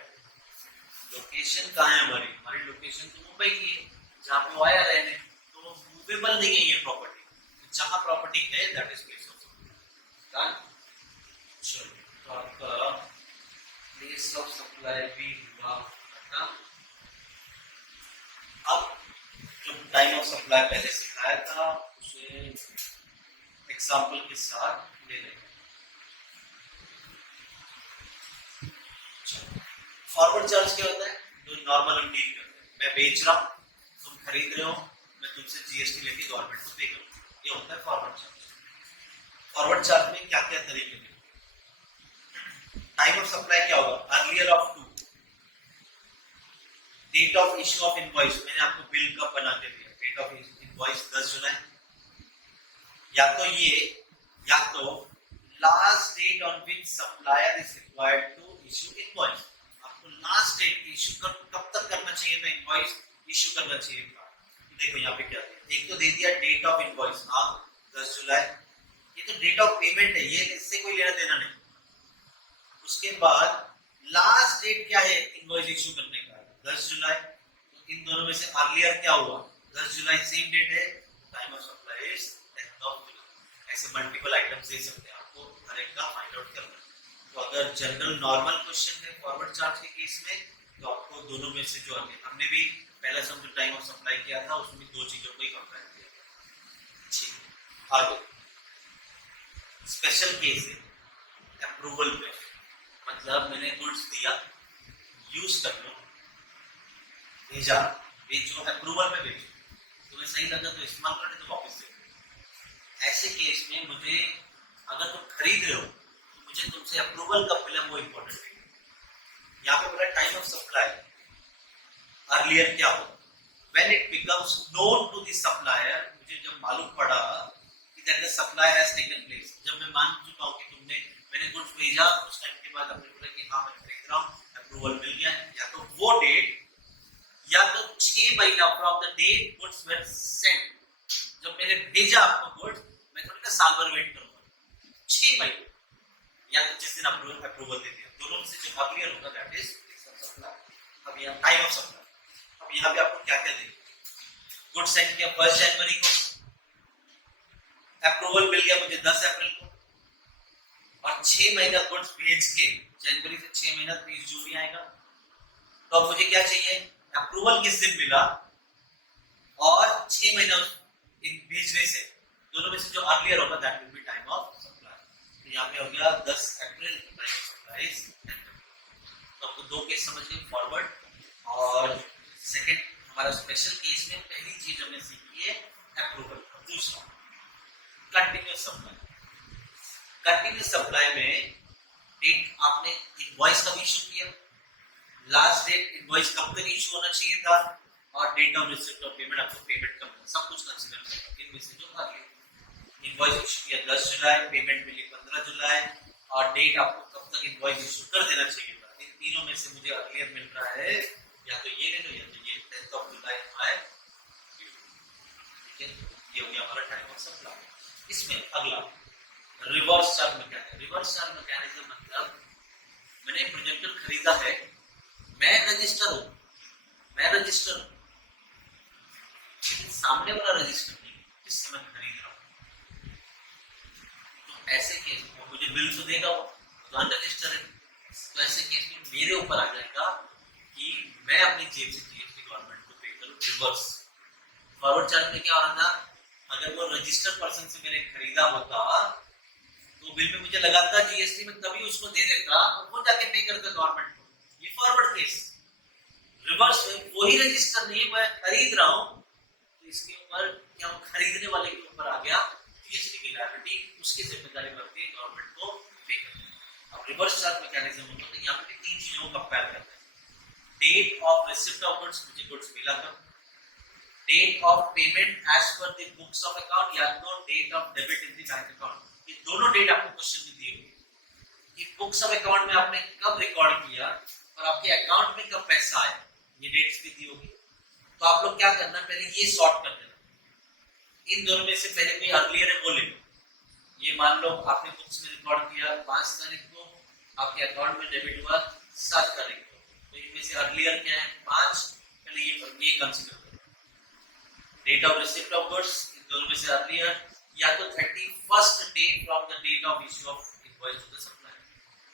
Location कहां है हमारी? हमारी लोकेशन तो मुंबई की है, जहां पे वो आया रहने, तो मूवेबल नहीं है ये प्रॉपर्टी, जहां प्रॉपर्टी है that is place of supply. चलो, तो आपका प्लेस ऑफ सप्लाई भी हुआ खत्म। अब जो टाइम ऑफ सप्लाई पहले सिखाया था उसे एग्जांपल के साथ ले लेंगे। फॉरवर्ड चार्ज क्या होता है? जो नॉर्मल हम डील करते हैं, मैं बेच रहा हूं, तुम खरीद रहे हो, मैं तुमसे जीएसटी लेके गवर्नमेंट को पे करूंगा, ये होता है फॉरवर्ड चार्ज। फॉरवर्ड चार्ज में क्या क्या तरीके हैं? टाइम ऑफ सप्लाई क्या होगा? Earlier of two, date of issue of invoice, मैंने आपको बिल कब बना के दिया, डेट ऑफ इनवॉइस 10 जुलाई, या तो ये, या तो last date on which supplier is required to issue invoice. आपको लास्ट डेट इश्यू कब तक करना चाहिए था, इनवॉइस इश्यू करना चाहिए था। देखो यहाँ पे क्या दिया, एक तो दे दिया डेट ऑफ इनवॉइस, हाँ 10 जुलाई, ये तो डेट ऑफ पेमेंट है, ये इससे कोई लेना देना नहीं। उसके बाद लास्ट डेट क्या है इनवॉइस इश्यू करने का, 10 जुलाई। तो इन दोनों में से अर्लियर क्या हुआ? 10 जुलाई सेम डेट है, time of supply is 10th of July। ऐसे मल्टीपल आइटम्स दे सकते हैं, आपको हर एक का फाइंड आउट करना है। तो अगर जनरल नॉर्मल क्वेश्चन है फॉरवर्ड चार्ज के केस में, तो आपको दोनों में से जो आगे, हमने भी पहला सम जो टाइम ऑफ सप्लाई किया था उसमें दो चीजों को ही कंपेयर किया था। ठीक, आगे स्पेशल केस है अप्रूवल पे, मतलब मैंने गुड्स दिया, यूज कर लो, भेजा, बेचो, अप्रूवल में बेचो, तुम्हें सही लगा तो इस्तेमाल करने, तो वापस दे। ऐसे केस में मुझे, अगर तुम खरीद रहे हो तो मुझे तुमसे अप्रूवल कब मिला वो इंपॉर्टेंट है। यहाँ पे बोला टाइम ऑफ सप्लाई, अर्लियर क्या हो? When it becomes known to the supplier, मुझे जब मालूम पड़ा कि that the supply has taken place, जब मैं मान चुका हूँ कि मैंने गुड्स भेजा, उस टाइम के बाद आपने बोला कि हाँ मैं खरीद रहा हूँ, अप्रूवल मिल गया, या तो वो डेट, या तो 6 महीना from the date goods were sent, जब मैंने भेजा आपको गुड्स, मैं थोड़ी ना साल भर वेट करूंगा, 6 महीने, या तो जिस दिन अप्रूवल दे दिया, दोनों में से जो अर्लियर होगा दैट इज सप्लाई। अब यहाँ टाइम ऑफ सप्लाई, अब यहाँ पे आपको क्या क्या देगा? गुड्स सेंड किया 1 जनवरी को, अप्रूवल मिल गया मुझे 10 अप्रैल को, और 6 महीना गुड्स भेज के, जनवरी से 6 महीना 30 जून ही आएगा। तो अब मुझे क्या चाहिए? अप्रूवल किस दिन मिला और 6 महीना भेजने से, दोनों में से जो अर्लियर होगा that will be time of supply. तो यहाँ पे हो गया 10 अप्रैल टाइम ऑफ सप्लाई। तो आपको दो केस समझ गए, फॉरवर्ड और सेकंड। हमारा स्पेशल केस में पहली चीज हमने सीखी है अप्रूवल, दूसरा कंटिन्यूअस सप्लाई। कंटिन्यूअस सप्लाई में डेट आपने इनवॉइस कब इशू किया, लास्ट डेट इनवॉइस कब तक इशू होना चाहिए था, और date of receipt of payment, आपको पेमेंट कब, सब कुछ कंसीडर करें। इनमें से जो अर्ली इनवॉइस इशू किया 10 जुलाई, पेमेंट मिली 15 जुलाई, और डेट आपको कब तक इनवॉइस इशू कर देना चाहिए था। इन तीनों में से मुझे अर्लियर मिल रहा है, या तो ये ले लो या तो ये 10th of July। ठीक है। ये हो गया हमारा टाइम ऑफ सप्लाई। इसमें अगला reverse charge mechanism. Reverse charge mechanism मतलब मैंने एक प्रोजेक्टर खरीदा है, मैं रजिस्टर हूं, लेकिन सामने वाला रजिस्टर नहीं है जिससे मैं खरीद रहा हूं। तो ऐसे केस में मुझे बिल तो देगा, वो तो अनरजिस्टर है। तो ऐसे केस में मेरे ऊपर आ जाएगा कि मैं अपनी जेब से जीएसटी गवर्नमेंट को पे करूं। रिवर्स फॉरवर्ड चार्ज में क्या हो रहा था, अगर वो रजिस्टर्ड पर्सन से मैंने खरीदा होता तो बिल में मुझे लगाता जीएसटी में, तभी उसको दे देता और वो जाके पे करता गवर्नमेंट को। ये फॉरवर्ड केस। रिवर्स में वही रजिस्टर नहीं, मैं खरीद रहा हूं, तो इसके ऊपर क्या वो खरीदने वाले के ऊपर आ गया जीएसटी की लायबिलिटी, उसकी जिम्मेदारी बनती है गवर्नमेंट को पे करना। अब रिवर्स चार्ज मैकेनिज्म होता है, यहाँ पे तीन चीजों को कंपेयर करते हैं। Date of receipt of goods, मुझे गुड्स मिला था, date of payment as per the books of account या तो date of debit in the bank account. ये दोनों डेट आपको क्वेश्चन में दी होगी कि बुक्स ऑफ अकाउंट में आपने कब रिकॉर्ड किया और आपके अकाउंट में कब पैसा आया, ये डेट्स भी दी होगी। तो आप लोग क्या करना, पहले ये सॉर्ट कर देना। इन दोनों में से पहले कोई अर्लियर है वो ले लो। ये मान लो आपने बुक्स में रिकॉर्ड किया 5 तारीख को, आपके अकाउंट में डेबिट हुआ 7 तारीख को, तो इनमें से अर्लियर क्या है 5, पहले ये कंसीडर करो। Date of receipt of goods, इन दोनों में से अर्लियर या तो 31st day from the date of issue of invoice to the supplier.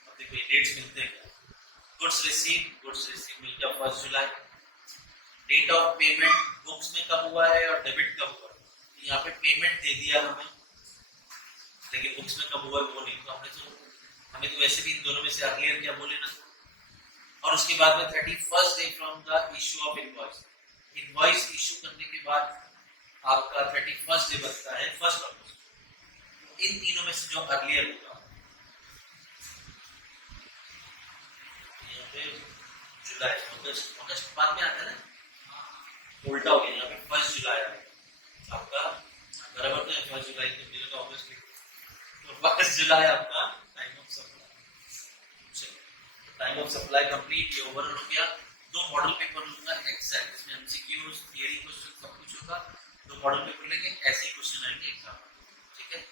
अब देखो ये डेट्स मिलते हैं क्या, गुड्स रिसीव मिल गया 1 जुलाई। डेट ऑफ पेमेंट बुक्स में कब हुआ है और डेबिट कब हुआ है, तो यहाँ पे पेमेंट दे दिया हमें, लेकिन बुक्स में कब हुआ है वो नहीं। तो हमें तो वैसे भी इन दोनों में से अर्लियर क्या बोले ना। और उसके बाद में 31st day from the issue of invoice. Invoice issue करने के बाद आपका 31st डे बनता है 1 अगस्त। इन तीनों में से जो अर्लियर होगा, यहाँ पे जुलाई, अगस्त बाद में आता है ना, उल्टा हो गया, यहाँ पे 1 जुलाई आएगा आपका, बराबर तो 1 जुलाई तो मिलेगा अगस्त में, तो 1 जुलाई आपका time of supply. Time of supply complete, ये ओवरऑल हो गया। 2 मॉडल पेपर लूंगा एग्जैक्ट, इसमें एमसीक्यूज, थियरी क्वेश्चन सब कुछ होगा। 2 मॉडल पेपर लेंगे, ऐसे ही क्वेश्चन आएंगे एग्जाम। ठीक है।